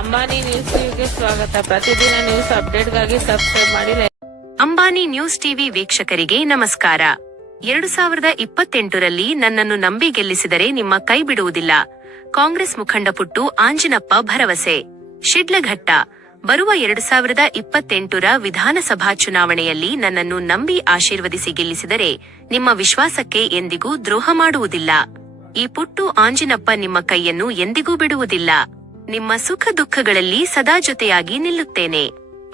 Ambani news ಟಿವಿಗೆ ಸ್ವಾಗತ. ಪ್ರತಿದಿನ ನ್ಯೂಸ್ ಅಪ್ಡೇಟ್ಗಾಗಿ ಸಬ್ಸ್ಕ್ರೈಬ್ ಮಾಡಿ. ಅಂಬಾನಿ ನ್ಯೂಸ್ ಟಿವಿ ವೀಕ್ಷಕರಿಗೆ ನಮಸ್ಕಾರ. 2028ರಲ್ಲಿ ನನ್ನನ್ನು ನಂಬಿ ಗೆಲ್ಲಿಸಿದರೆ ನಿಮ್ಮ ಕೈ ಬಿಡುವುದಿಲ್ಲ. ಕಾಂಗ್ರೆಸ್ ಮುಖಂಡ ಪುಟ್ಟು ಆಂಜಿನಪ್ಪ ಭರವಸೆ. ಶಿಡ್ಲಘಟ್ಟ. ಬರುವ 2028ರ ವಿಧಾನಸಭಾ ಚುನಾವಣೆಯಲ್ಲಿ ನನ್ನನ್ನು ನಂಬಿ ಆಶೀರ್ವದಿಸಿ ಗೆಲ್ಲಿಸಿದರೆ ನಿಮ್ಮ ವಿಶ್ವಾಸಕ್ಕೆ ಎಂದಿಗೂ ದ್ರೋಹ ಮಾಡುವುದಿಲ್ಲ. ಈ ಪುಟ್ಟು ಆಂಜಿನಪ್ಪ ನಿಮ್ಮ ಕೈಯನ್ನು ಎಂದಿಗೂ ಬಿಡುವುದಿಲ್ಲ. ನಿಮ್ಮ ಸುಖ ದುಃಖಗಳಲ್ಲಿ ಸದಾ ಜೊತೆಯಾಗಿ ನಿಲ್ಲುತ್ತೇನೆ.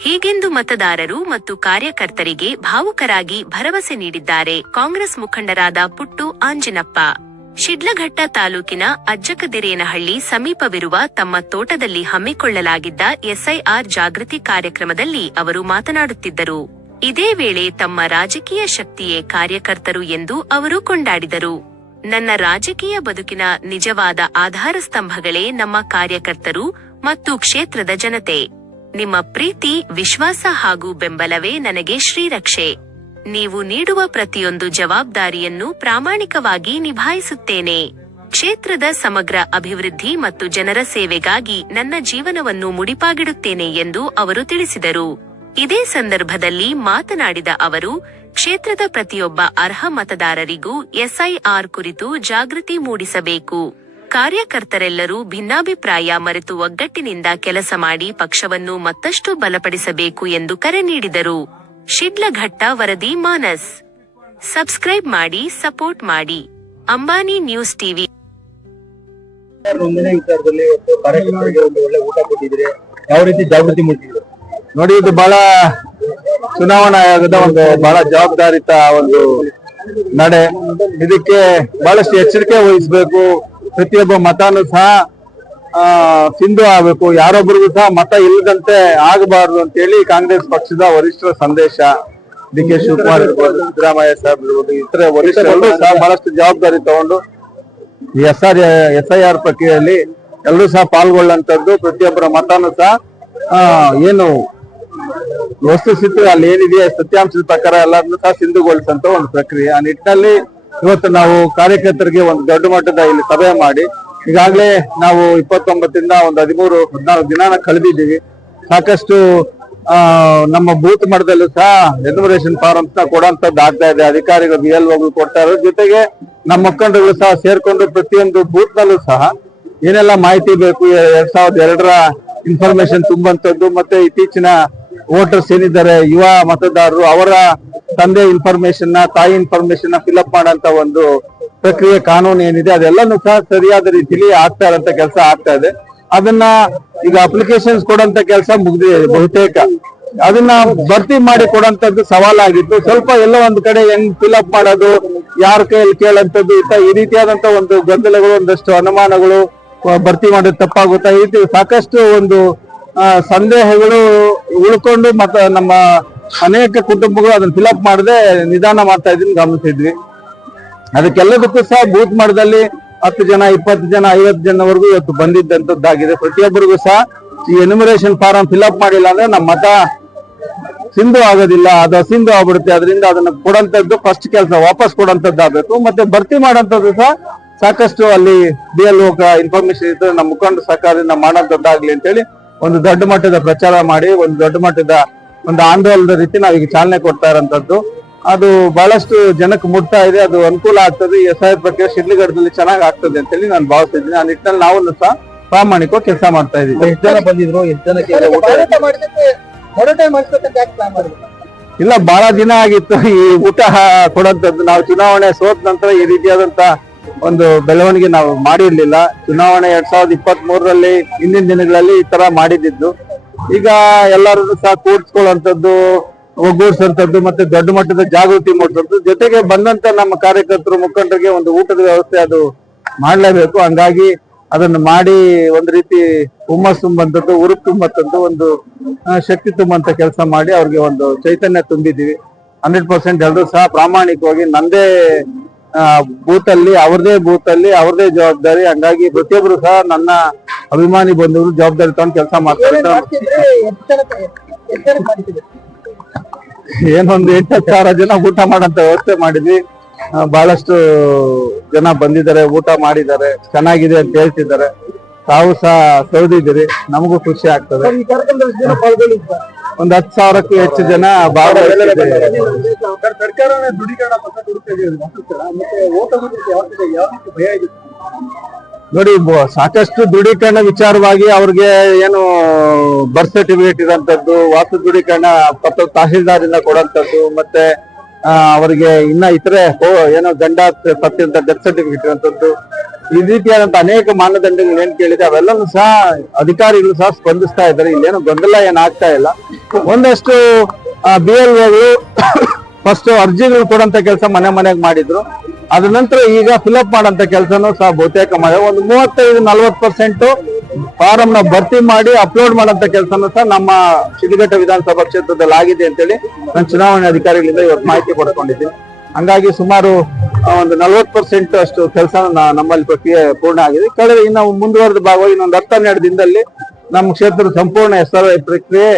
ಹೀಗೆಂದು ಮತದಾರರು ಮತ್ತು ಕಾರ್ಯಕರ್ತರಿಗೆ ಭಾವುಕರಾಗಿ ಭರವಸೆ ನೀಡಿದ್ದಾರೆ ಕಾಂಗ್ರೆಸ್ ಮುಖಂಡರಾದ ಪುಟ್ಟು ಆಂಜಿನಪ್ಪ. ಶಿಡ್ಲಘಟ್ಟ ತಾಲೂಕಿನ ಅಜ್ಜಕದಿರೇನಹಳ್ಳಿ ಸಮೀಪವಿರುವ ತಮ್ಮ ತೋಟದಲ್ಲಿ ಹಮ್ಮಿಕೊಳ್ಳಲಾಗಿದ್ದ ಎಸ್ಐಆರ್ ಜಾಗೃತಿ ಕಾರ್ಯಕ್ರಮದಲ್ಲಿ ಅವರು ಮಾತನಾಡುತ್ತಿದ್ದರು. ಇದೇ ವೇಳೆ ತಮ್ಮ ರಾಜಕೀಯ ಶಕ್ತಿಯೇ ಕಾರ್ಯಕರ್ತರು ಎಂದು ಅವರು ಕೊಂಡಾಡಿದರು. ನನ್ನ ರಾಜಕೀಯ ಬದುಕಿನ ನಿಜವಾದ ಆಧಾರ ಸ್ತಂಭಗಳೇ ನಮ್ಮ ಕಾರ್ಯಕರ್ತರು ಮತ್ತು ಕ್ಷೇತ್ರದ ಜನತೆ. ನಿಮ್ಮ ಪ್ರೀತಿ, ವಿಶ್ವಾಸ ಹಾಗೂ ಬೆಂಬಲವೇ ನನಗೆ ಶ್ರೀರಕ್ಷೆ. ನೀವು ನೀಡುವ ಪ್ರತಿಯೊಂದು ಜವಾಬ್ದಾರಿಯನ್ನು ಪ್ರಾಮಾಣಿಕವಾಗಿ ನಿಭಾಯಿಸುತ್ತೇನೆ. ಕ್ಷೇತ್ರದ ಸಮಗ್ರ ಅಭಿವೃದ್ಧಿ ಮತ್ತು ಜನರ ಸೇವೆಗಾಗಿ ನನ್ನ ಜೀವನವನ್ನು ಮುಡಿಪಾಗಿಡುತ್ತೇನೆ ಎಂದು ಅವರು ತಿಳಿಸಿದರು. ಇದೇ ಸಂದರ್ಭದಲ್ಲಿ ಮಾತನಾಡಿದ ಅವರು, ಕ್ಷೇತ್ರದ ಪ್ರತಿಯೊಬ್ಬ ಅರ್ಹ ಮತದಾರರಿಗೂ ಎಸ್ಐಆರ್ ಕುರಿತು ಜಾಗೃತಿ ಮೂಡಿಸಬೇಕು. ಕಾರ್ಯಕರ್ತರೆಲ್ಲರೂ ಭಿನ್ನಾಭಿಪ್ರಾಯ ಮರೆತು ಒಗ್ಗಟ್ಟಿನಿಂದ ಕೆಲಸ ಮಾಡಿ ಪಕ್ಷವನ್ನು ಮತ್ತಷ್ಟು ಬಲಪಡಿಸಬೇಕು ಎಂದು ಕರೆ ನೀಡಿದರು. ಶಿಡ್ಲಘಟ್ಟ ವರದಿ ಮಾನಸ್. ಸಬ್ಸ್ಕ್ರೈಬ್ ಮಾಡಿ, ಸಪೋರ್ಟ್ ಮಾಡಿ. Ambani news TV. ಯಾವ ರೀತಿ ಜಾಗೃತಿ ಮೂಡಿಸಿದ್ರು ನೋಡಿ. ಇದು ಬಹಳ ಚುನಾವಣಾ ಆಯೋಗದ ಒಂದು ಬಹಳ ಜವಾಬ್ದಾರಿತ ಒಂದು ನಡೆ. ಇದಕ್ಕೆ ಬಹಳಷ್ಟು ಎಚ್ಚರಿಕೆ ವಹಿಸಬೇಕು. ಪ್ರತಿಯೊಬ್ಬ ಮತನೂ ಸಹ ಸಿಂಧು ಆಗಬೇಕು. ಯಾರೊಬ್ಬರಿಗೂ ಸಹ ಮತ ಇಲ್ಲದಂತೆ ಆಗಬಾರದು ಅಂತ ಹೇಳಿ ಕಾಂಗ್ರೆಸ್ ಪಕ್ಷದ ವರಿಷ್ಠರ ಸಂದೇಶ. ಡಿ ಕೆ ಶಿವಕುಮಾರ್ ಇರ್ಬೋದು, ಸಿದ್ದರಾಮಯ್ಯ ಸಾಹೇಬ್ ಇರ್ಬೋದು, ಇತರ ವರಿಷ್ಠರೆಲ್ಲರೂ ಸಹ ಬಹಳಷ್ಟು ಜವಾಬ್ದಾರಿ ತಗೊಂಡು ಎಸ್ಐಆರ್ ಪ್ರಕ್ರಿಯೆಯಲ್ಲಿ ಎಲ್ಲರೂ ಸಹ ಪಾಲ್ಗೊಳ್ಳುವಂತದ್ದು. ಪ್ರತಿಯೊಬ್ಬರ ಮತನೂ ಸಹ ಏನು ವಸ್ತುಸ್ಥಿತಿ ಅಲ್ಲಿ ಏನಿದೆ ಸತ್ಯಾಂಶದ ಪ್ರಕಾರ ಎಲ್ಲರನ್ನೂ ಸಹ ಸಿಂಧುಗೊಳಿಸಂತ ಒಂದು ಪ್ರಕ್ರಿಯೆ. ಆ ನಿಟ್ಟಿನಲ್ಲಿ ಇವತ್ತು ನಾವು ಕಾರ್ಯಕರ್ತರಿಗೆ ಒಂದು ದೊಡ್ಡ ಮಟ್ಟದ ಇಲ್ಲಿ ಸಭೆ ಮಾಡಿ ಈಗಾಗಲೇ ನಾವು 29ರಿಂದ ಒಂದು 13-14 ದಿನ ಕಳೆದಿದ್ದೀವಿ. ಸಾಕಷ್ಟು ನಮ್ಮ ಬೂತ್ ಮಟ್ಟದಲ್ಲೂ ಸಹ ಎನ್ಯುಮರೇಷನ್ ಫಾರಮ್ಸ್ ನ ಕೊಡುವಂತದ್ದು ಆಗ್ತಾ ಇದೆ. ಅಧಿಕಾರಿಗಳು BLO ಕೊಡ್ತಾ ಇರೋ ಜೊತೆಗೆ ನಮ್ಮ ಮುಖಂಡರು ಸಹ ಸೇರ್ಕೊಂಡು ಪ್ರತಿಯೊಂದು ಬೂತ್ ನಲ್ಲೂ ಸಹ ಏನೆಲ್ಲ ಮಾಹಿತಿ ಬೇಕು, 2002ರ ಇನ್ಫಾರ್ಮೇಶನ್ ತುಂಬುವಂತದ್ದು, ಮತ್ತೆ ಇತ್ತೀಚಿನ ವೋಟರ್ಸ್ ಏನಿದ್ದಾರೆ ಯುವ ಮತದಾರರು ಅವರ ತಂದೆ ಇನ್ಫಾರ್ಮೇಶನ್ ನ, ತಾಯಿ ಇನ್ಫಾರ್ಮೇಶನ್ ನ ಫಿಲ್ಅಪ್ ಮಾಡಂತ ಒಂದು ಪ್ರಕ್ರಿಯೆ ಕಾನೂನು ಏನಿದೆ ಅದೆಲ್ಲನೂ ಸಹ ಸರಿಯಾದ ರೀತಿಲಿ ಆಗ್ತಾ ಇರೋಂತ ಕೆಲಸ ಆಗ್ತಾ ಇದೆ. ಅದನ್ನ ಈಗ ಅಪ್ಲಿಕೇಶನ್ಸ್ ಕೊಡಂತ ಕೆಲಸ ಮುಗಿದಿದೆ ಬಹುತೇಕ. ಅದನ್ನ ಭರ್ತಿ ಮಾಡಿ ಕೊಡಂತದ್ದು ಸವಾಲಾಗಿತ್ತು. ಸ್ವಲ್ಪ ಎಲ್ಲೋ ಒಂದು ಕಡೆ ಹೆಂಗ್ ಫಿಲ್ಅಪ್ ಮಾಡೋದು, ಯಾರ ಕೈಯಲ್ಲಿ ಕೇಳಂತದ್ದು, ಈ ರೀತಿಯಾದಂತ ಒಂದು ಗೊಂದಲಗಳು, ಒಂದಷ್ಟು ಅನುಮಾನಗಳು, ಭರ್ತಿ ಮಾಡೋದು ತಪ್ಪಾಗುತ್ತಾ, ಈ ರೀತಿ ಸಾಕಷ್ಟು ಒಂದು ಸಂದೇಹಗಳು ಉಳ್ಕೊಂಡು ಮತ್ತೆ ನಮ್ಮ ಅನೇಕ ಕುಟುಂಬಗಳು ಅದನ್ನ ಫಿಲ್ಅಪ್ ಮಾಡದೆ ನಿಧಾನ ಮಾಡ್ತಾ ಇದೀನಿ ಗಮನಿಸಿದ್ವಿ. ಅದಕ್ಕೆಲ್ಲದಕ್ಕೂ ಸಹ ಬೂತ್ ಮಟ್ಟದಲ್ಲಿ 10 ಜನ, 20 ಜನ, 50 ಜನವರೆಗೂ ಇವತ್ತು ಬಂದಿದ್ದಂತದ್ದಾಗಿದೆ. ಪ್ರತಿಯೊಬ್ಬರಿಗೂ ಸಹ ಈ ಎನ್ಯುಮರೇಷನ್ ಫಾರಂ ಫಿಲ್ಅಪ್ ಮಾಡಿಲ್ಲ ಅಂದ್ರೆ ನಮ್ಮ ಮತ ಸಿಂಧು ಆಗೋದಿಲ್ಲ, ಅದು ಅಸಿಂಧು ಆಗ್ಬಿಡುತ್ತೆ. ಅದರಿಂದ ಅದನ್ನ ಕೊಡಂತದ್ದು ಫಸ್ಟ್ ಕೆಲಸ ವಾಪಸ್ ಕೊಡಂತದ್ದಾಗಬೇಕು. ಮತ್ತೆ ಭರ್ತಿ ಮಾಡೋಂಥದ್ದು ಸಹ ಸಾಕಷ್ಟು ಅಲ್ಲಿ BLO ಇನ್ಫಾರ್ಮೇಶನ್ ಇದ್ರೆ ನಮ್ಮ ಮುಖಂಡ ಸಹಕಾರದಿಂದ ಮಾಡೋಂಥದ್ದಾಗ್ಲಿ ಅಂತೇಳಿ ಒಂದು ದೊಡ್ಡ ಮಟ್ಟದ ಪ್ರಚಾರ ಮಾಡಿ ಒಂದು ದೊಡ್ಡ ಮಟ್ಟದ ಒಂದು ಆಂದೋಲನದ ರೀತಿ ನಾವೀಗ ಚಾಲನೆ ಕೊಡ್ತಾ ಇರೋಂಥದ್ದು. ಅದು ಬಹಳಷ್ಟು ಜನಕ್ಕೆ ಮುಟ್ತಾ ಇದೆ. ಅದು ಅನುಕೂಲ ಆಗ್ತದೆ. ಈ ಎಸ್ಐಆರ್ ಪ್ರಕ್ರಿಯೆ ಶಿಡ್ಲಘಟ್ಟದಲ್ಲಿ ಚೆನ್ನಾಗಿ ಆಗ್ತದೆ ಅಂತೇಳಿ ನಾನು ಭಾವಿಸ್ತಿದ್ದೀನಿ. ಆ ನಿಟ್ಟಿನಲ್ಲಿ ನಾವು ಸಹ ಪ್ರಾಮಾಣಿಕವಾಗಿ ಕೆಲಸ ಮಾಡ್ತಾ ಇದ್ದೀವಿ. ಎಷ್ಟು ಜನ ಬಂದಿದ್ರು, ಎಷ್ಟು ಜನಕ್ಕೆ ಇಲ್ಲ, ಬಹಳ ದಿನ ಆಗಿತ್ತು ಈ ಊಟ ಕೊಡೋಂಥದ್ದು. ನಾವು ಚುನಾವಣೆ ಸೋತ ನಂತರ ಈ ರೀತಿಯಾದಂತ ಒಂದು ಬೆಳವಣಿಗೆ ನಾವು ಮಾಡಿರ್ಲಿಲ್ಲ. ಚುನಾವಣೆ 2023ರಲ್ಲಿ ಹಿಂದಿನ ದಿನಗಳಲ್ಲಿ ಈ ತರ ಮಾಡಿದ್ದು. ಈಗ ಎಲ್ಲರೂ ಸಹ ಕೂಡ್ಸ್ಕೊಳ್ಳುವಂಥದ್ದು, ಒಗ್ಗೂಡ್ಸಂತದ್ದು, ಮತ್ತೆ ದೊಡ್ಡ ಮಟ್ಟದ ಜಾಗೃತಿ ಮೂಡಿಸೋದು, ಜೊತೆಗೆ ಬಂದಂತ ನಮ್ಮ ಕಾರ್ಯಕರ್ತರು ಮುಖಂಡರಿಗೆ ಒಂದು ಊಟದ ವ್ಯವಸ್ಥೆ ಅದು ಮಾಡ್ಲೇಬೇಕು. ಹಂಗಾಗಿ ಅದನ್ನು ಮಾಡಿ ಒಂದು ರೀತಿ ಹುಮ್ಮಸ್ ತುಂಬಂತದ್ದು, ಉರುಪು ತುಂಬಂತದ್ದು, ಒಂದು ಶಕ್ತಿ ತುಂಬಂತ ಕೆಲಸ ಮಾಡಿ ಅವ್ರಿಗೆ ಒಂದು ಚೈತನ್ಯ ತುಂಬಿದೀವಿ. 100% ಎಲ್ಲರೂ ಸಹ ಪ್ರಾಮಾಣಿಕವಾಗಿ ನಂದೇ ಬೂತಲ್ಲಿ, ಅವ್ರದೇ ಜವಾಬ್ದಾರಿ. ಹಂಗಾಗಿ ಪ್ರತಿಯೊಬ್ರು ಸಹ ನನ್ನ ಅಭಿಮಾನಿ ಬಂಧುಗಳು ಜವಾಬ್ದಾರಿ ತಗೊಂಡು ಕೆಲಸ ಮಾಡ್ತಾರೆ. ಏನೊಂದು 8,000 ಜನ ಊಟ ಮಾಡಂತ ವ್ಯವಸ್ಥೆ ಮಾಡಿದ್ವಿ. ಬಹಳಷ್ಟು ಜನ ಬಂದಿದ್ದಾರೆ, ಊಟ ಮಾಡಿದ್ದಾರೆ, ಚೆನ್ನಾಗಿದೆ ಅಂತ ಹೇಳ್ತಿದ್ದಾರೆ. ತಾವು ಸಹ ಸೌದಿದ್ದೀರಿ, ನಮಗೂ ಖುಷಿ ಆಗ್ತದೆ. ಒಂದ್ 10,000ಕ್ಕೂ ಹೆಚ್ಚು ಜನ ಭಾಗವಹಿಸಿದ್ದಾರೆ. ಸರ್ಕಾರನೇ ದೃಢೀಕರಣ ಪತ್ರ ನೋಡಿ, ಸಾಕಷ್ಟು ದೃಢೀಕರಣ ವಿಚಾರವಾಗಿ ಅವ್ರಿಗೆ ಏನು ಬರ್ತ್ ಸರ್ಟಿಫಿಕೇಟ್ ಇರೋಂಥದ್ದು, ವಾಸ ದೃಢೀಕರಣ ಪತ್ರ ತಹಶೀಲ್ದಾರಿಂದ ಕೊಡುವಂಥದ್ದು, ಮತ್ತೆ ಅವರಿಗೆ ಇನ್ನ ಇತರೆ ಏನೋ ಗಂಡ ಸತ್ಯಂತ ಡೆತ್ ಸರ್ಟಿಫಿಕೇಟ್ ಇರುವಂತದ್ದು, ಈ ರೀತಿಯಾದಂತ ಅನೇಕ ಮಾನದಂಡಗಳು ಏನ್ ಕೇಳಿದೆ ಅವೆಲ್ಲನೂ ಸಹ ಅಧಿಕಾರಿಗಳು ಸಹ ಸ್ಪಂದಿಸ್ತಾ ಇದ್ದಾರೆ. ಇಲ್ಲೇನು ಗೊಂದಲ ಏನಾಗ್ತಾ ಇಲ್ಲ. ಒಂದಷ್ಟು BLOಗಳು ಫಸ್ಟ್ ಅರ್ಜಿಗಳು ಕೊಡಂತ ಕೆಲಸ ಮನೆಗೆ ಮಾಡಿದ್ರು. ಅದ ನಂತರ ಈಗ ಫಿಲ್ಅಪ್ ಮಾಡಂತ ಕೆಲಸನೂ ಸಹ ಬಹುತೇಕ ಮಾಡಿ ಒಂದು 35-40% ಫಾರಂ ನ ಭರ್ತಿ ಮಾಡಿ ಅಪ್ಲೋಡ್ ಮಾಡಂತ ಕೆಲಸನೂ ಸಹ ನಮ್ಮ ಶಿಡ್ಲಘಟ್ಟ ವಿಧಾನಸಭಾ ಕ್ಷೇತ್ರದಲ್ಲಿ ಆಗಿದೆ ಅಂತೇಳಿ ನಾನು ಚುನಾವಣೆ ಅಧಿಕಾರಿಗಳಿಂದ ಇವತ್ತು ಮಾಹಿತಿ ಪಡ್ಕೊಂಡಿದ್ದೀನಿ. ಹಂಗಾಗಿ ಸುಮಾರು ಒಂದು 40% ಅಷ್ಟು ಕೆಲಸ ನಮ್ಮಲ್ಲಿ ಪ್ರಕ್ರಿಯೆ ಪೂರ್ಣ ಆಗಿದೆ. ಕಳೆದ ಇನ್ನು ಮುಂದುವರೆದ ಭಾಗವಾಗಿ ಇನ್ನೊಂದು 10-12 ದಿನದಲ್ಲಿ ನಮ್ಮ ಕ್ಷೇತ್ರದ ಸಂಪೂರ್ಣ SRY ಪ್ರಕ್ರಿಯೆ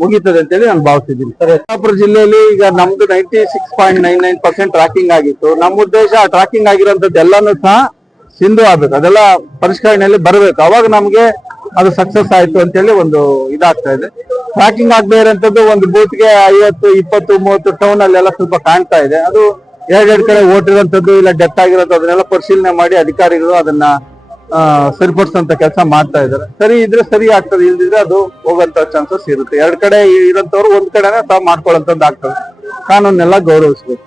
ಮುಗೀತದೆ ಅಂತೇಳಿ ನಾನು ಭಾವಿಸಿದ್ದೀನಿ. ಚಿಕ್ಕಬಳ್ಳಾಪುರ ಜಿಲ್ಲೆಯಲ್ಲಿ ಈಗ ನಮ್ದು 96.99% ಟ್ರ್ಯಾಕಿಂಗ್ ಆಗಿತ್ತು. ನಮ್ಮ ಉದ್ದೇಶ ಟ್ರ್ಯಾಕಿಂಗ್ ಆಗಿರೋಂಥದ್ದು ಎಲ್ಲಾನು ಸಹ ಸಿಂಧು ಆಗ್ಬೇಕು, ಅದೆಲ್ಲ ಪರಿಷ್ಕರಣೆಯಲ್ಲಿ ಬರಬೇಕು. ಅವಾಗ ನಮ್ಗೆ ಅದು ಸಕ್ಸಸ್ ಆಯ್ತು ಅಂತೇಳಿ ಒಂದು ಇದಾಗ್ತಾ ಇದೆ. ಟ್ರ್ಯಾಕಿಂಗ್ ಆಗದೆ ಇರೋಂಥದ್ದು ಒಂದು ಬೂತ್ಗೆ 50, 20, 30 ಟೌನ್ ಅಲ್ಲೆಲ್ಲ ಸ್ವಲ್ಪ ಕಾಣ್ತಾ ಇದೆ. ಅದು ಎರಡೆರಡು ಕಡೆ ಓಟಿರೋಂಥದ್ದು ಇಲ್ಲ ಡೆತ್ ಆಗಿರೋದು ಅದನ್ನೆಲ್ಲ ಪರಿಶೀಲನೆ ಮಾಡಿ ಅಧಿಕಾರಿಗಳು ಅದನ್ನ ಸರಿಪಡಿಸುವಂತ ಕೆಲಸ ಮಾಡ್ತಾ ಇದ್ದಾರೆ. ಸರಿ ಇದ್ರೆ ಸರಿ ಆಗ್ತದೆ, ಇಲ್ದಿದ್ರೆ ಅದು ಹೋಗಂತ ಚಾನ್ಸಸ್ ಇರುತ್ತೆ. ಎರಡ್ ಕಡೆ ಇರೋಂಥವ್ರು ಒಂದ್ ಕಡೆನೆ ತಾವು ಮಾಡ್ಕೊಳ್ಳೋಂಥದ್ದು ಆಗ್ತದೆ. ಕಾನೂನೆಲ್ಲ ಗೌರವಿಸ್ಬೇಕು.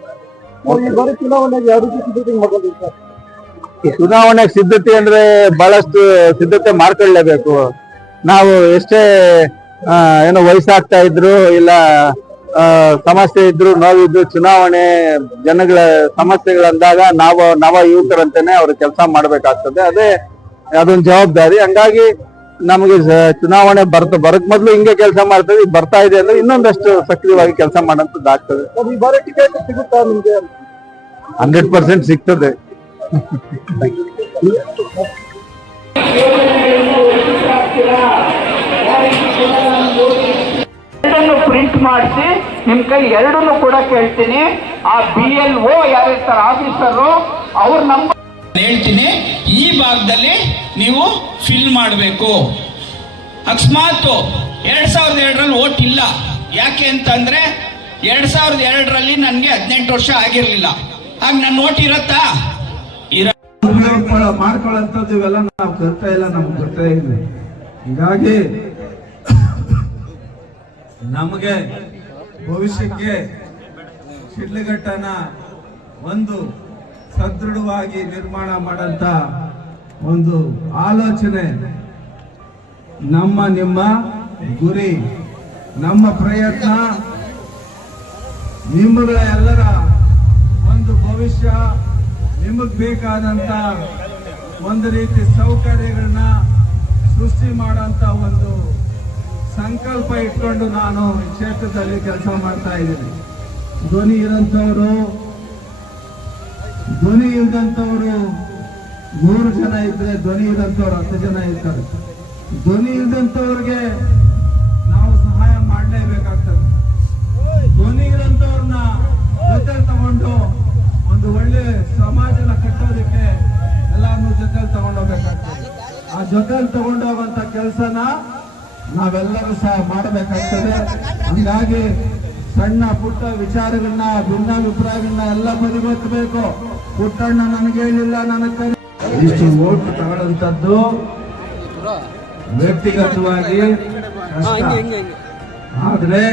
ಚುನಾವಣೆಗೆ ಸಿದ್ಧತೆ ಅಂದ್ರೆ ಬಹಳಷ್ಟು ಸಿದ್ಧತೆ ಮಾಡ್ಕೊಳ್ಳೇಬೇಕು. ನಾವು ಎಷ್ಟೇ ಏನೋ ವಯಸ್ಸಾಗ್ತಾ ಇದ್ರು ಇಲ್ಲ ಸಮಸ್ಯೆ ಇದ್ರು ನೋವಿದ್ರು ಚುನಾವಣೆ ಜನಗಳ ಸಮಸ್ಯೆಗಳಂದಾಗ ನಾವು ನವ ಯುವಕರಂತಾನೆ ಅವ್ರ ಕೆಲಸ ಮಾಡ್ಬೇಕಾಗ್ತದೆ. ಅದೊಂದು ಜವಾಬ್ದಾರಿ. ಹಂಗಾಗಿ ನಮಗೆ ಚುನಾವಣೆ ಬರಕ್ ಮೊದ್ಲು ಹಿಂಗೆ ಕೆಲಸ ಮಾಡ್ತೇವೆ. ಬರ್ತಾ ಇದೆ ಅಂದ್ರೆ ಇನ್ನೊಂದಷ್ಟು ಸಕ್ರಿಯವಾಗಿ ಕೆಲಸ ಮಾಡೋಂಥದ್ದು ಆಗ್ತದೆ. 100% ಸಿಗ್ತದೆ. ಪ್ರಿಂಟ್ ಮಾಡಿಸಿ ನಿಮ್ ಕೈ ಎರಡನ್ನು ಕೂಡ ಕೇಳ್ತೀನಿ. ಆ BLO ಯಾರಿರ್ತಾರೆ ಆಫೀಸರು ಅವ್ರ ನಂಬರ್ ಹೇಳ್ತೀನಿ. ಈ ಭಾಗದಲ್ಲಿ ನೀವು ಫಿಲ್ ಮಾಡಬೇಕು. ಅಕಸ್ಮಾತ್ 2002ರಲ್ಲಿ ಓಟ್ ಇಲ್ಲ. ಯಾಕೆ ಅಂತಂದ್ರೆ 2002ರಲ್ಲಿ ನನಗೆ 18 ವರ್ಷ ಆಗಿರ್ಲಿಲ್ಲ. ಆಗ ನನ್ನ ಓಟ್ ಇರತ್ತಾ? ಮಾಡ್ಕೊಳ್ಳಂಥದ್ದು ಇವೆಲ್ಲ ನಾವು ಕರ್ತಾ ಇಲ್ಲ, ನಮ್ಗೆ ಗೊತ್ತೇ ಇಲ್ಲ. ಹೀಗಾಗಿ ನಮಗೆ ಭವಿಷ್ಯಕ್ಕೆ ಶಿಡ್ಲಘಟ್ಟನ ಒಂದು ಸದೃಢವಾಗಿ ನಿರ್ಮಾಣ ಮಾಡಂತ ಒಂದು ಆಲೋಚನೆ ನಿಮ್ಮ ಗುರಿ, ನಮ್ಮ ಪ್ರಯತ್ನ, ನಿಮ್ಮಗಳ ಎಲ್ಲರ ಒಂದು ಭವಿಷ್ಯ, ನಿಮಗ್ ಬೇಕಾದಂತ ಒಂದು ರೀತಿ ಸೌಕರ್ಯಗಳನ್ನ ಸೃಷ್ಟಿ ಮಾಡೋಂತ ಒಂದು ಸಂಕಲ್ಪ ಇಟ್ಕೊಂಡು ನಾನು ಈ ಕ್ಷೇತ್ರದಲ್ಲಿ ಕೆಲಸ ಮಾಡ್ತಾ ಇದ್ದೀನಿ. ಧ್ವನಿ ಇಲ್ದಂತವರು 100 ಜನ ಇದ್ರೆ ಧ್ವನಿ ಇದ್ದಂಥವ್ರು 10 ಜನ ಇರ್ತಾರೆ. ಧ್ವನಿ ಇಲ್ದಂಥವ್ರಿಗೆ ನಾವು ಸಹಾಯ ಮಾಡಲೇಬೇಕಾಗ್ತದೆ. ಧ್ವನಿ ಇರೋಂಥವ್ರನ್ನ ಜೊತೆ ತಗೊಂಡು ಒಂದು ಒಳ್ಳೆ ಸಮಾಜನ ಕಟ್ಟೋದಕ್ಕೆ ಎಲ್ಲಾನು ಜೊತೆಲಿ ತಗೊಂಡೋಗ್ಬೇಕಾಗ್ತದೆ. ಆ ಜೊತೆಲಿ ತಗೊಂಡೋಗುವಂತ ಕೆಲಸನ ನಾವೆಲ್ಲರೂ ಸಹ ಮಾಡಬೇಕಾಗ್ತದೆ. ಹಂಗಾಗಿ ಸಣ್ಣ ಪುಟ್ಟ ವಿಚಾರಗಳನ್ನ ಭಿನ್ನಾಭಿಪ್ರಾಯಗಳನ್ನ ಎಲ್ಲ ಬದಿಗೊತ್ತಬೇಕು. ಪುಟ್ಟಣ್ಣ ನನಗೆ ಹೇಳಿಲ್ಲ, ನನಗೆ ಇಷ್ಟು ಓಟ್ ತಗೊಳ್ಳಂತದ್ದು ವ್ಯಕ್ತಿಗತವಾಗಿ ಕಷ್ಟ. ಆದ್ರೆ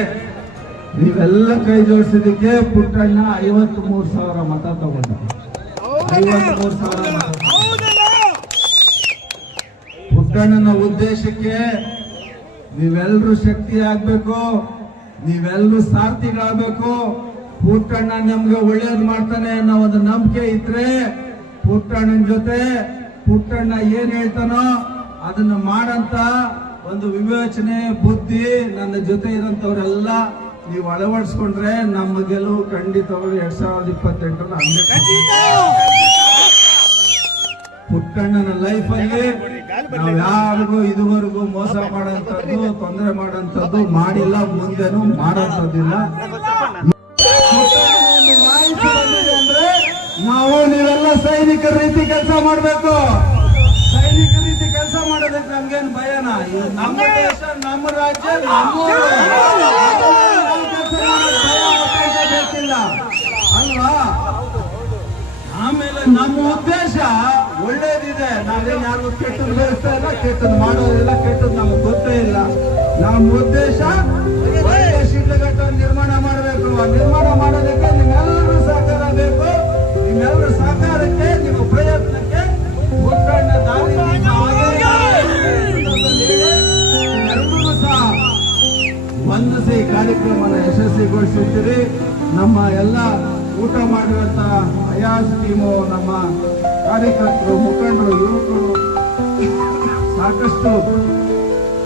ನೀವೆಲ್ಲ ಕೈ ಜೋಡಿಸಿದಕ್ಕೆ ಪುಟ್ಟಣ್ಣ 53,000 ಮತ ತಗೊಂಡ. 53,000 ಮತ. ಪುಟ್ಟಣ್ಣನ ಉದ್ದೇಶಕ್ಕೆ ನೀವೆಲ್ಲರೂ ಶಕ್ತಿ ಆಗ್ಬೇಕು, ನೀವೆಲ್ಲರೂ ಸಾರ್ಥಿಗಳಾಗಬೇಕು. ಪುಟ್ಟಣ್ಣ ನಮ್ಗೆ ಒಳ್ಳೇದು ಮಾಡ್ತಾನೆ ಅನ್ನೋ ಒಂದು ನಂಬಿಕೆ ಇದ್ರೆ ಪುಟ್ಟಣ್ಣನ ಜೊತೆ ಪುಟ್ಟಣ್ಣ ಏನ್ ಹೇಳ್ತಾನೋ ಅದನ್ನ ಮಾಡಂತ ಒಂದು ವಿವೇಚನೆ ಬುದ್ಧಿ ನನ್ನ ಜೊತೆ ಇರೋಂಥವ್ರೆಲ್ಲ ನೀವು ಅಳವಡಿಸ್ಕೊಂಡ್ರೆ ನಮ್ಮ ಗೆಲುವು ಖಂಡಿತವಾಗಿ 2028 ಪುಟ್ಟಣ್ಣನ ಲೈಫ್ ಅಲ್ಲಿ ನಾವು ಯಾರಿಗೂ ಇದುವರೆಗೂ ಮೋಸ ಮಾಡೋಂಥದ್ದು, ತೊಂದರೆ ಮಾಡೋಂಥದ್ದು ಮಾಡಿಲ್ಲ, ಮುಂದೆನೂ ಮಾಡೋಂಥದ್ದಿಲ್ಲ. ನಾವು ನೀವೆಲ್ಲ ಸೈನಿಕರ ರೀತಿ ಕೆಲಸ ಮಾಡಬೇಕು. ಸೈನಿಕರ ರೀತಿ ನಮ್ಮ ದೇಶ, ನಮ್ಮ ರಾಜ್ಯ, ನಮ್ಮೂರು. ಬೇಕಿಲ್ಲ ಅಲ್ವಾ? ಆಮೇಲೆ ನಮ್ಮ ಉದ್ದೇಶ ಒಳ್ಳೇದಿದೆ. ನಾವೇನ್ ಯಾರು ಕೆಟ್ಟದ್ದು ಬೆಳೆಸ್ತಾ ಇಲ್ಲ, ಕೆಟ್ಟದ್ದು ಮಾಡೋದಿಲ್ಲ, ಕೆಟ್ಟದ್ದು ನಮ್ಗೆ ಗೊತ್ತೇ ಇಲ್ಲ. ನಮ್ಮ ಉದ್ದೇಶ ಒಳ್ಳೆ ಶಿಡ್ಲಘಟ್ಟ ನಿರ್ಮಾಣ ಮಾಡಬೇಕು. ನಿರ್ಮಾಣ ಮಾಡೋದಕ್ಕೆ ನಿಮ್ಮೆಲ್ಲರೂ ಸಹಕಾರ ಬೇಕು. ನಿಮ್ಮೆಲ್ಲರ ಸಹಕಾರಕ್ಕೆ, ನಿಮ್ಮ ಪ್ರಯತ್ನಕ್ಕೆ ಪುಟ್ಟಣ್ಣ ದಾರಿ ಎಲ್ಲರೂ ಸಹ ವಂದಿಸಿ ಕಾರ್ಯಕ್ರಮನ ಯಶಸ್ವಿಗೊಳಿಸಿದ್ದೀರಿ. ನಮ್ಮ ಎಲ್ಲ ಊಟ ಮಾಡಿರುವಂತ ಅಯಾಸ್ ಟೀಮು, ನಮ್ಮ ಕಾರ್ಯಕರ್ತರು, ಮುಖಂಡರು, ಯುವಕರು ಸಾಕಷ್ಟು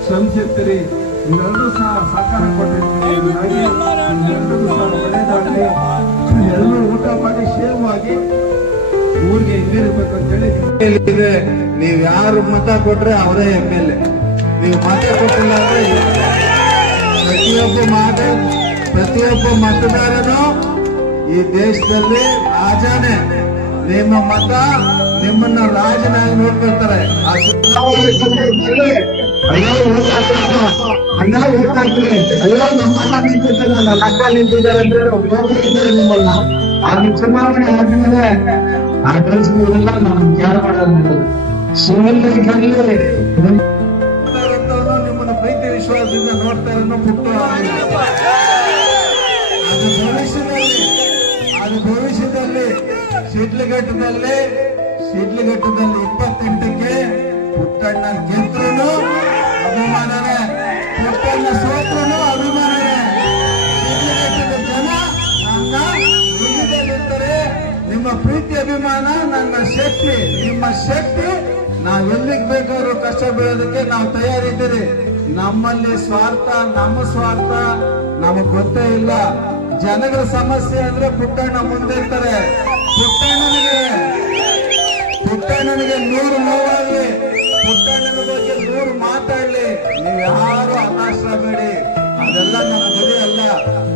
ಶ್ರಮಿಸಿರ್ತೀರಿ. ನೀವೆಲ್ಲರೂ ಸಹ ಸಹಕಾರ ಕೊಟ್ಟಿರ್ತೀರಿ. ಎಲ್ಲರಿಗೂ ಸಹ ಒಳ್ಳೇದಾಗಲಿ. ಎಲ್ಲರೂ ಊಟ ಮಾಡಿ ಕ್ಷೇಮವಾಗಿ ಊರಿಗೆ ಹಿಂದಿರ್ಬೇಕು ಅಂತೇಳಿ ಇದೆ. ನೀವು ಯಾರು ಮತ ಕೊಟ್ರೆ ಅವರೇ MLA. ನೀವು ಮತ ಕೊಟ್ಟಿಲ್ಲ ಅಂದ್ರೆ ಪ್ರತಿಯೊಬ್ಬ ಮತದಾರನು ಈ ದೇಶದಲ್ಲಿ ರಾಜನೇ. ನಿಮ್ಮ ಮತ ನಿಮ್ಮನ್ನ ರಾಜನಾಗಿ ನೋಡ್ಕೊಳ್ತಾರೆ. ನಿಮ್ಮನ್ನ ಚುನಾವಣೆ ಆದ್ಮೇಲೆ ಆ ಕೆಲಸಗಳೆಲ್ಲ ನಾವು ಯಾರು ಮಾಡೋದಿಲ್ಲ. ನಿಮ್ಮನ್ನ ಪ್ರೀತಿ ವಿಶ್ವಾಸದಿಂದ ನೋಡ್ತಾ ಇರೋ ಪುಟ್ಟು ಭವಿಷ್ಯದಲ್ಲಿ ಶಿಡ್ಲಘಟ್ಟದಲ್ಲಿ 28ಕ್ಕೆ ಪುಟ್ಟಣ್ಣ ಗೆದ್ರೂ ಅಭಿಮಾನನೇ, ಪುಟ್ಟಣ್ಣ ಸೋತ್ರೂ ಅಭಿಮಾನನೇ. ಶಿಡ್ಲಘಟ್ಟದ ಜನ ನನ್ನ ಹೃದಯದಲ್ಲಿರ್ತಾರೆ. ನಿಮ್ಮ ಪ್ರೀತಿ ಅಭಿಮಾನ ನನ್ನ ಶಕ್ತಿ, ನಿಮ್ಮ ಶಕ್ತಿ. ನಾವೆಲ್ಲಿಗೆ ಬೇಕಾದ್ರೂ ಕಷ್ಟ ಬೀಳೋದಕ್ಕೆ ನಾವು ತಯಾರಿದ್ದೀರಿ. ನಮ್ಮಲ್ಲಿ ಸ್ವಾರ್ಥ, ನಮ್ಮ ಸ್ವಾರ್ಥ ನಮಗ್ ಗೊತ್ತೇ ಇಲ್ಲ. ಜನಗಳ ಸಮಸ್ಯೆ ಅಂದ್ರೆ ಪುಟ್ಟಣ್ಣ ಮುಂದೆ ಇರ್ತಾರೆ. ಪುಟ್ಟಣ್ಣನಿಗೆ 100 ನೋವಾಗ್ಲಿ, ಪುಟ್ಟಣ್ಣನ ಬಗ್ಗೆ 100 ಮಾತಾಡ್ಲಿ, ನೀವು ಯಾರು ಹತಾಶರಾಗಬೇಡಿ. ಅದೆಲ್ಲ ನಮ್ಮ ಗುರಿ ಅಲ್ಲ.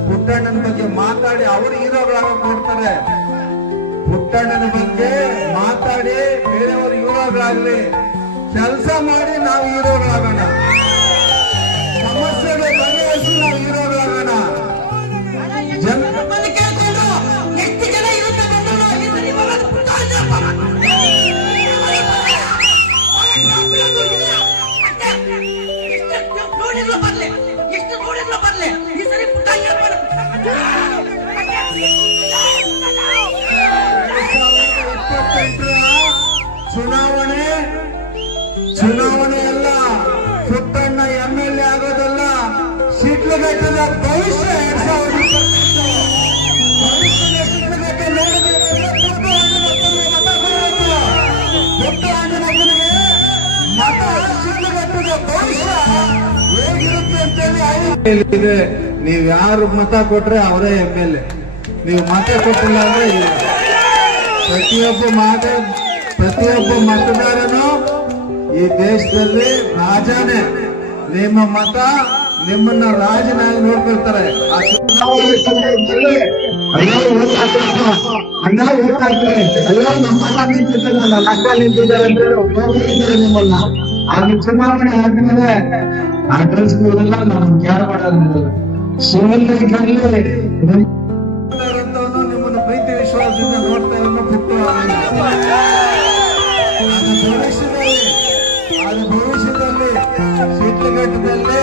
ಪುಟ್ಟಣ್ಣನ ಬಗ್ಗೆ ಮಾತಾಡಿ ಅವರು ಹೀರೋಗಳಾಗ ಕೊಡ್ತಾರೆ. ಪುಟ್ಟಣ್ಣನ ಬಗ್ಗೆ ಮಾತಾಡಿ ಬೇರೆಯವರು ಹೀರೋಗಳಾಗ್ಲಿ, ಕೆಲಸ ಮಾಡಿ ನಾವು ಹೀರೋಗಳಾಗೋಣ. ಸಮಸ್ಯೆಗಳು ಬಗೆಹರಿಸಿ ನಾವು ಹೀರೋಗಳಾಗೋಣ. ಚುನಾವಣೆ ಅಲ್ಲ, ಪುಟ್ಟಣ್ಣ MLA ಆಗೋದಲ್ಲ, ಶಿಡ್ಲಘಟ್ಟದ ಭವಿಷ್ಯ 2020 ಶಿಡ್ಲಘಟ್ಟ ನೋಡಬೇಕಂದ್ರೆ ಪುಟ್ಟಣ್ಣನಿಗೆ ಮತ, ಶಿಡ್ಲಘಟ್ಟದ ಭವಿಷ್ಯ ಹೇಗಿರುತ್ತೆ ಅಂತೇಳಿ. ನೀವು ಯಾರು ಮತ ಕೊಟ್ರೆ ಅವರೇ MLA. ನೀವು ಮತ ಕೊಟ್ಟಿಲ್ಲ ಅಂದ್ರೆ ಪ್ರತಿಯೊಬ್ಬ ಮತದಾರನು ಈ ದೇಶದಲ್ಲಿ ರಾಜನೇ. ನಿಮ್ಮ ಮತ ನಿಮ್ಮನ್ನ ರಾಜನಾಗಿ ನೋಡ್ಕೊಳ್ತಾರೆ. ನಿಮ್ಮನ್ನ ಚುನಾವಣೆ ಆದ್ಮೇಲೆ ಆ ಕೆಲಸಗಳೆಲ್ಲ ನಾವು ಯಾರು ಮಾಡೋದಿಲ್ಲ. ನಿಮ್ಮನ್ನು ಪ್ರೀತಿ ವಿಶ್ವಾಸದಿಂದ ನೋಡ್ತಾ ಇರೋ ಪುಟ್ಟು ಭವಿಷ್ಯದಲ್ಲಿ ಶಿಡ್ಲಘಟ್ಟದಲ್ಲಿ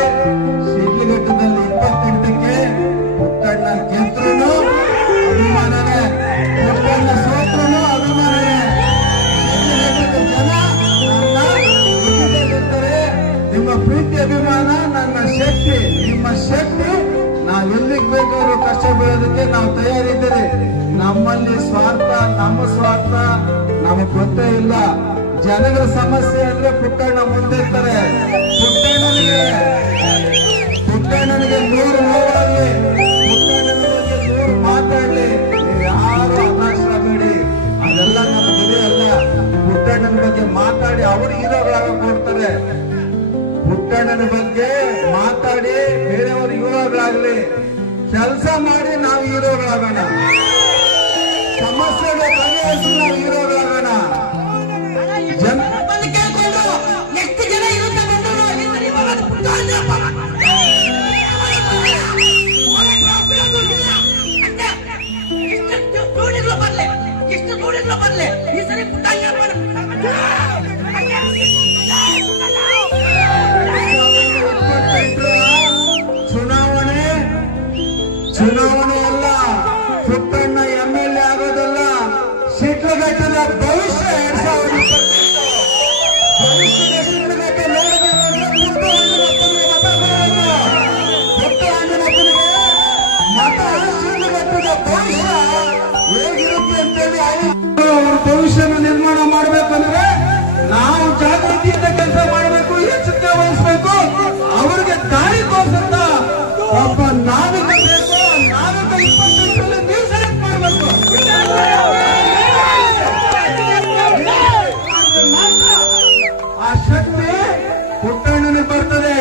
28ಕ್ಕೆ ಪುಟ್ಟಣ್ಣ ಗೆದ್ರೂ ಅಭಿಮಾನನೇ, ಪುಟ್ಟಣ್ಣ ಸೋತ್ರೂ ಅಭಿಮಾನನೇ. ಶಿಡ್ಲಘಟ್ಟದ ಜನ ನನ್ನ ಹೃದಯದಲ್ಲಿರ್ತಾರೆ. ನಿಮ್ಮ ಪ್ರೀತಿ ಅಭಿಮಾನ ನನ್ನ ಶಕ್ತಿ, ನಿಮ್ಮ ಶಕ್ತಿ. ನಾವೆಲ್ಲಿಗೆ ಬೇಕಾದ್ರೂ ಕಷ್ಟ ಬೀಳೋದಕ್ಕೆ ನಾವು ತಯಾರಿದ್ದೀರಿ. ನಮ್ಮಲ್ಲಿ ಸ್ವಾರ್ಥ, ನಮ್ಮ ಸ್ವಾರ್ಥ ನಮಗ್ ಗೊತ್ತೇ ಇಲ್ಲ. ಜನಗಳ ಸಮಸ್ಯೆ ಅಂದ್ರೆ ಪುಟ್ಟಣ್ಣ ಮುಂದೆ ಇರ್ತಾರೆ. ಪುಟ್ಟಣ್ಣನಿಗೆ 100 ನೋವಾಗ್ಲಿ, ಪುಟ್ಟಣ್ಣನ ಬಗ್ಗೆ 100 ಮಾತಾಡ್ಲಿ, ನೀವು ಯಾರು ಹತಾಶರಾಗಬೇಡಿ. ಅದೆಲ್ಲ ನಮ್ಮ ಗುರಿ ಅಲ್ಲ. ಪುಟ್ಟಣ್ಣನ ಬಗ್ಗೆ ಮಾತಾಡಿ ಅವರು ಹೀರೋಗಳಾಗ ಕೊಡ್ತಾರೆ. ಪುಟ್ಟಣ್ಣನ ಬಗ್ಗೆ ಮಾತಾಡಿ ಬೇರೆಯವರು ಹೀರೋಗಳಾಗ್ಲಿ, ಕೆಲಸ ಮಾಡಿ ನಾವು ಹೀರೋಗಳಾಗೋಣ. ಸಮಸ್ಯೆಗಳು ಬಗೆಹರಿಸಿ ನಾವು ಹೀರೋಗಳಾಗೋಣ. ಎಷ್ಟು ಜನ ಇರುತ್ತೆ ಶಿಡ್ಲಘಟ್ಟ ನೋಡಬೇಕು ಪುಟ್ಟಣ್ಣನಪ್ಪನಿಗೆ ಮತ ಶಿಡ್ಲಘಟ್ಟದ ಭವಿಷ್ಯ ಹೇಗಿರುತ್ತೆ ಅಂತೇಳಿ ಅವ್ರ ಭವಿಷ್ಯನ ನಿರ್ಮಾಣ ಮಾಡ್ಬೇಕಂದ್ರೆ ನಾವು ಜಾಗೃತಿಯಿಂದ ಕೆಲಸ ಮಾಡಬೇಕು, ಎಚ್ಚರಿಕೆ ವಹಿಸಬೇಕು, ಅವ್ರಿಗೆ ದಾರಿ ತೋರಿಸಂತ ಒಬ್ಬ ನಾವಿಕ ಬೇಕು. ನಾವಿಕ 28ರಲ್ಲಿ ನೀವು ಸೆಲೆಕ್ಟ್ ಮಾಡಬೇಕು. ಆ ಶಕ್ತಿ ಪುಟ್ಟಣ್ಣನಿಗೆ ಬರ್ತದೆ.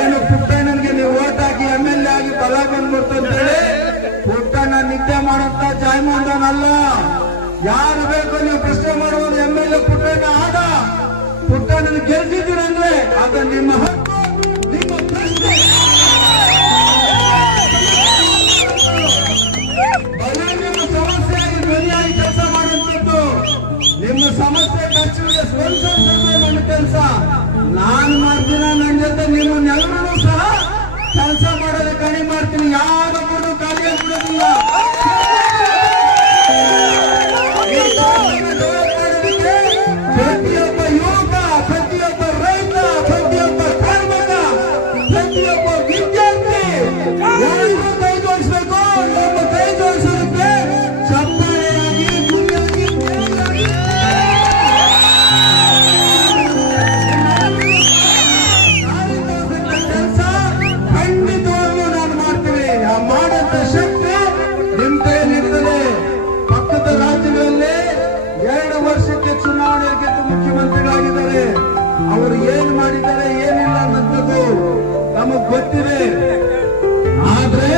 ಏನು ಪುಟ್ಟಣ್ಣನಿಗೆ ನೀವು ಓಟ್ ಹಾಕಿ MLA ಆಗಿ ಬಲ ಬಂದ್ಬಿಡ್ತಂತೇಳಿ ಪುಟ್ಟಣ್ಣ ನಿದ್ದೆ ಮಾಡಂತ ಜಾಯಮಾನಲ್ಲ. ಯಾರು ಬೇಕು ನೀವು ಪ್ರಶ್ನೆ ಮಾಡುವುದು MLA ಪುಟ್ಟಣ್ಣ ಆದ. ಪುಟ್ಟಣ್ಣನ ಗೆಲ್ಸಿದ್ದೀರಂದ್ರೆ ಅದು ನಿಮ್ಮ ಹಕ್ಕು, ನಿಮ್ಮ ಪ್ರಶ್ನೆ. ನಿಮ್ಮ ಸಮಸ್ಯೆಯಾಗಿ ಧ್ವನಿಯಾಗಿ ಕೆಲಸ ಮಾಡುವಂಥದ್ದು, ನಿಮ್ಮ ಸಮಸ್ಯೆ ಕಷ್ಟಗಳಿಗೆ ಸ್ಪಂದಿಸುವಂಥದ್ದು ನನ್ನ ಕೆಲಸ. ನಾನು ಮಾಡ್ತೀನ, ನನ್ನ ಜೊತೆ ನಿಮ್ಮನ್ನೆಲ್ಲರೂ ಸಹ ಕೆಲಸ ಮಾಡೋದೇ ಕಡಿಮೆ ಮಾಡ್ತೀನಿ. ಯಾರೊಬ್ಬರು ಖಾಲಿಯಾಗಿ ಬಿಡೋದಿಲ್ಲ. ಪ್ರತಿಯೊಬ್ಬ ಯುವಕ, ಪ್ರತಿಯೊಬ್ಬ ರೈತ, ಪ್ರತಿಯೊಬ್ಬ ಕಾರ್ಮಿಕ, ಪ್ರತಿಯೊಬ್ಬ ವಿದ್ಯಾರ್ಥಿ ಯಾರಿಗೂ ಕೈ ಜೋಡಿಸಬೇಕು. ನಮ್ಮ ಕೈ ಜೋಡಿಸೋದಕ್ಕೆ ಚಪ್ಪಾಳೆಯಾಗಿ ಗುಂಡಾಗಿ ಕೆಲಸ ಖಂಡಿತವಾಗ್ಲೂ ನಾನು ಮಾಡ್ತೀನಿ. ಆ ಮಾಡಂತ ಶಕ್ತಿ ನಿಮ್ ಕೈಯಲ್ಲಿರ್ತದೆ. ಪಕ್ಕದ ರಾಜ್ಯಗಳಲ್ಲಿ 2 ವರ್ಷಕ್ಕೆ ಚುನಾವಣೆ ಗೆದ್ದು ಮುಖ್ಯಮಂತ್ರಿಗಳಾಗಿದ್ದಾರೆ. ಅವರು ಏನ್ ಮಾಡಿದ್ದಾರೆ ಏನಿಲ್ಲ ಅನ್ನೋದು ನಮಗ್ ಗೊತ್ತಿದೆ. ಆದ್ರೆ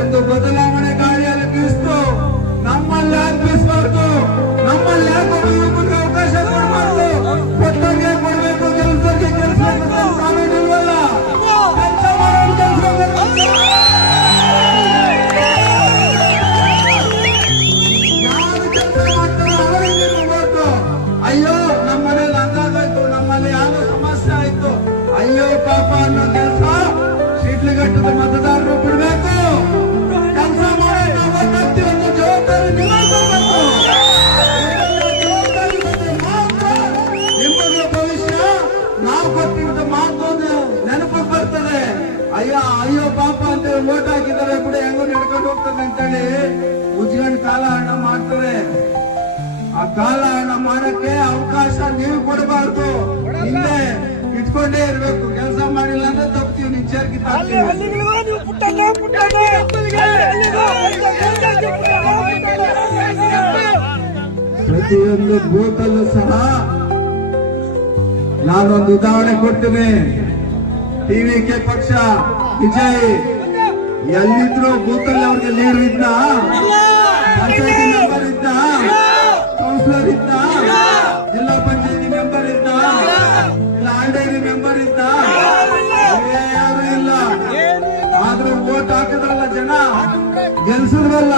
ಒಂದು ಬದಲಾವಣೆ ಗಾಳಿಯಲ್ಲಿ ಬೀಸ್ತು. ನಮ್ಮಲ್ಲಿ ಯಾಕೆ ಬೀಸಬಾರ್ದು? ನಮ್ಮಲ್ಲಿ ಯಾಕೆ ಯುವಕರಿಗೆ ಅವಕಾಶ ಕೊಡಬಾರ್ದು? ಕೊಟ್ಟಂಗೆ ಕೊಡಬೇಕು. ಕೆಲಸಕ್ಕೆ ಕೆಲಸ ಕಾನೂನಿಲ್ವಲ್ಲ. ಕೆಲಸ ಮಾಡೋದು ಕೆಲಸ ಯಾರು ಕೆಲಸ ಮಾಡ್ತಾರೋ ಅವರಿಗೆ ಗೊತ್ತು. ಅಯ್ಯೋ ನಮ್ಮ ಮನೇಲಿ ಹಂಗಾಗೋಯ್ತು, ನಮ್ಮಲ್ಲಿ ಯಾವ ಸಮಸ್ಯೆ ಆಯ್ತು, ಅಯ್ಯೋ ಪಾಪ ಅನ್ನೋ ಕೆಲಸ ಶಿಡ್ಲಘಟ್ಟದ ಮತದಾರರು ಬಿಡ್ಬೇಕು. ಕೆಲಸ ಮಾಡೋದು ಗೊತ್ತಾಗ್ತೀವಿ ಅನ್ನೋ ಜವಾಬ್ದಾರಿ ನಿಮ್ಮಬೇಕು. ಜವಾಬ್ದಾರಿ ಬಂದ್ರೆ ಮಾತ್ರ ನಿಮ್ಮಗಳ ಭವಿಷ್ಯ ನಾವು ಕೊಟ್ಟಿದ್ದ ಮಾತು ನೆನಪು ಬರ್ತದೆ. ಅಯ್ಯೋ ಪಾಪ ಅಂತೇಳಿ ಓಟ್ ಹಾಕಿದ್ದಾರೆ ಕೂಡ ಹೆಂಗೋ ನಡ್ಕೊಂಡು ಹೋಗ್ತದೆ ಅಂತೇಳಿ ಉಜ್ಗಂಡ್ ಕಾಲ ಹಣ ಮಾಡ್ತಾರೆ. ಆ ಕಾಲ ಹಣ ಮಾಡಕ್ಕೆ ಅವಕಾಶ ನೀವು ಕೊಡಬಾರ್ದು. ಹಿಂದೆ ಇಟ್ಕೊಂಡೇ ಇರ್ಬೇಕು. ಕೆಲಸ ಮಾಡಿಲ್ಲ ಅಂದ್ರೆ ತಪ್ತೀವಿ, ನಿಚ್ಚರ್ಗಿ ಪ್ರತಿಯೊಂದು ಬೂತಲ್ಲೂ ಸಹ ನಾನೊಂದು ಉದಾಹರಣೆ ಕೊಡ್ತೀನಿ. TVK ಪಕ್ಷ ವಿಜಯ್ ಎಲ್ಲಿದ್ರು ಬೂತಲ್ಲಿ ಅವ್ರಿಗೆ ಲೀಡರ್ ಇದ್ದ, ಪಂಚಾಯತಿ ಮೆಂಬರ್ ಇದ್ದ, ಕೌನ್ಸಿಲರ್ ಇದ್ದ, ಜಿಲ್ಲಾ ಪಂಚಾಯತಿ ಮೆಂಬರ್ ಇದ್ದ, ಇಲ್ಲ ಆರ್ಡೈರಿ ಮೆಂಬರ್ ಇದ್ದ, ಯಾರು ಇಲ್ಲ. ಆದ್ರೂ ವೋಟ್ ಹಾಕಿದ್ರಲ್ಲ ಜನ, ಗೆಲ್ಸಿದ್ರಲ್ಲ.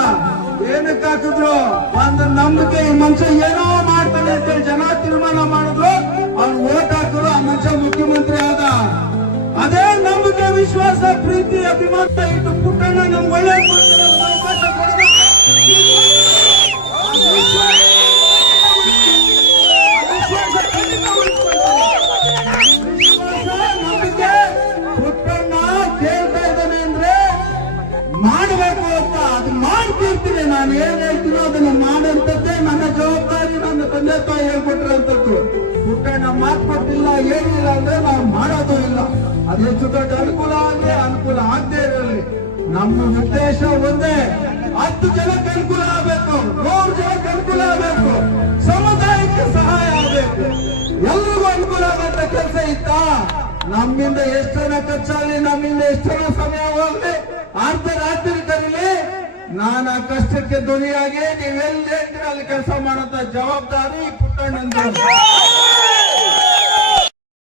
ಏನಕ್ಕೆ ಹಾಕಿದ್ರು? ಒಂದು ನಂಬಿಕೆ, ಈ ಮನುಷ್ಯ ಏನೋ ಮಾಡ್ತಾನೆ ಅಂತ ಜನ ತೀರ್ಮಾನ ಮಾಡಿದ್ರು. ಅವ್ನು ವೋಟ್ ಹಾಕಿದ್ರು, ಆ ಮನುಷ್ಯ ಮುಖ್ಯಮಂತ್ರಿ ಆದ. ಅದೇ ನಂಬಿಕೆ, ವಿಶ್ವಾಸ, ಪ್ರೀತಿ, ಅಭಿಮಾನ ಇಟ್ಟು ಪುಟ್ಟಣ್ಣ ನಮ್ಗೆ ಒಳ್ಳೆ ಮಾಡ್ತಾರೆ, ಒಂದು ಅವಕಾಶ ಕೊಡಬೇಕು. ನಂಬಿಕೆ ಪುಟ್ಟಣ್ಣ ಕೇಳ್ತಾ ಇದ್ದಾನೆ ಅಂದ್ರೆ ಮಾಡಬೇಕು ಅಂತ, ಅದು ಮಾಡ್ತಿರ್ತೀನಿ. ನಾನು ಏನ್ ಹೇಳ್ತೀನೋ ಅದನ್ನ ಮಾಡಂತದ್ದೇ ನನ್ನ ಜವಾಬ್ದಾರಿ. ನನ್ನ ತಂದೆ ತಾಯಿ ಹೇಳ್ಕೊಟ್ಟಿರೋಂಥದ್ದು. ಪುಟ್ಟಣ್ಣ ಮಾತು ಕೊಟ್ಟಿಲ್ಲ, ಏನಿಲ್ಲ ಅಂದ್ರೆ ನಾವು ಮಾಡೋದು ಇಲ್ಲ. ಅದು ಹೆಚ್ಚು ದೊಡ್ಡ ಅನುಕೂಲ ಆಗ್ಲಿ, ಅನುಕೂಲ ಆಗದೆ ಇರಲಿ. ನಮ್ಮ ಉದ್ದೇಶ ಒಂದೇ, 10 ಜನಕ್ಕೆ ಅನುಕೂಲ ಆಗಬೇಕು, 100 ಜನಕ್ಕೆ ಅನುಕೂಲ ಆಗಬೇಕು, ಸಮುದಾಯಕ್ಕೆ ಸಹಾಯ ಆಗಬೇಕು, ಎಲ್ರಿಗೂ ಅನುಕೂಲ ಆಗಂತ ಕೆಲಸ ಇತ್ತ. ನಮ್ಮಿಂದ ಎಷ್ಟನ ಖರ್ಚಾಗಲಿ, ನಮ್ಮಿಂದ ಎಷ್ಟನ ಸಮಯ ಹೋಗ್ಲಿ, ಅರ್ಧ ರಾತ್ರಿ ಕರೀಲಿ, ನಾನು ಆ ಕಷ್ಟಕ್ಕೆ ಧ್ವನಿಯಾಗಿ ನೀವೆಲ್ಲಿ ಅಲ್ಲಿ ಕೆಲಸ ಮಾಡಂತ ಜವಾಬ್ದಾರಿ ಪುಟ್ಟಣ್ಣಂದು.